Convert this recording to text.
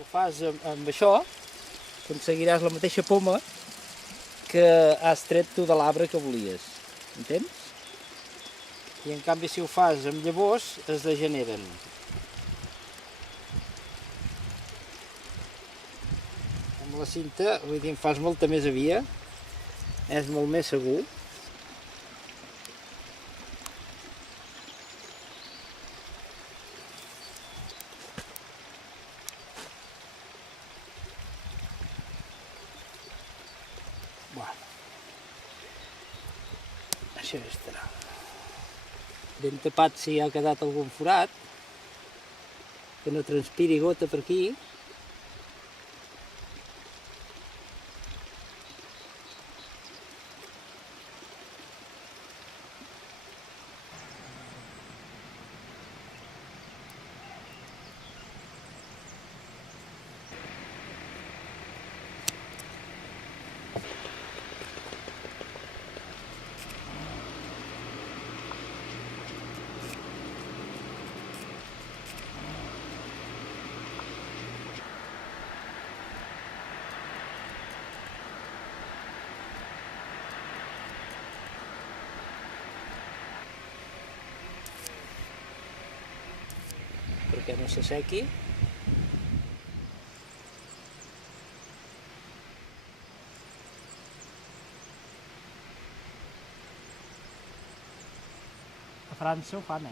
ho fas amb això, aconseguiràs la mateixa poma que has tret tu de l'arbre que volies, entens? I en canvi si ho fas amb llavors es degeneren. Amb la cinta, vull dir, en fas molta més via, és molt més segur. Bueno, això estarà. Ben tapat si ha quedat algun forat, que no transpiri gota per aquí. Perquè no s'assequi. A França ho fan,